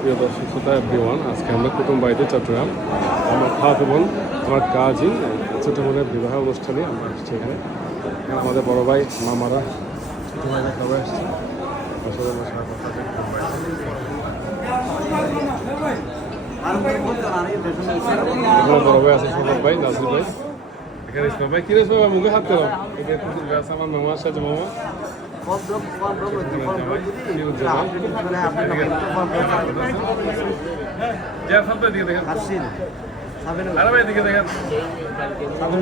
প্রিয় দর্শক শ্রোতা এভরিওয়ান, আজকে আমরা কুটুম বাড়িতে চট্টগ্রাম আমার খাওয়াতে বোন আমার কাজিন ছোটো বোনের বিবাহ অনুষ্ঠানে আমরা আসছি এখানে। আমাদের বড় ভাই মামারা ছোটো ভাইরা সবাই আসছে। বড় ভাই আছে সৌরভ ভাই, নাসির ভাই, এখানে ইসমাম ভাই। কিরে সবাই মুখে হাত করো, আমার মামার সাথে মামা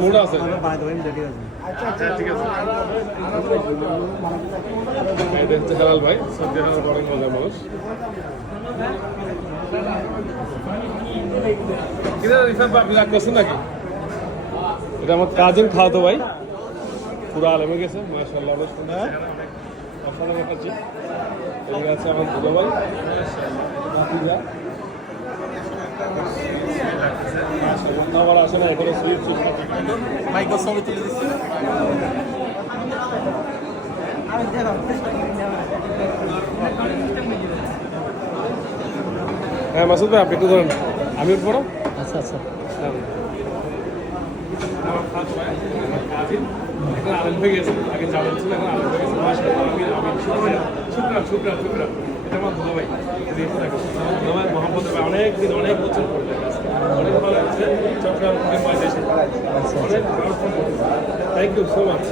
মুড আছে। হেলাল ভাই সত্যি অনেক মজার মানুষ। নাকি এটা আমার কাজিন খাওয়াতো ভাই, পুরো আলেমে গেছে মাশাআল্লাহ। অসাধারণ দেখাচ্ছি। এদিকে আছে আমার দুটো ভাই, আবার আসে না এখানে সুইট মাইকেল ছবি তুলে দিচ্ছি। হ্যাঁ মাসুদ ভাই আপনি একটু ধরেন, আমি উঠবো না। আচ্ছা আচ্ছা, আলেম হয়ে গেছে, আগে জানেন ছিল, এখন আলেম হয়ে গেছে মাশাআল্লাহ। শুকরান এটা আমার দুলো ভাই, মোহাম্মদ ভাই অনেক বছর পরে অনেক ভালো হচ্ছে চট্টগ্রাম থেকে। Thank you so much.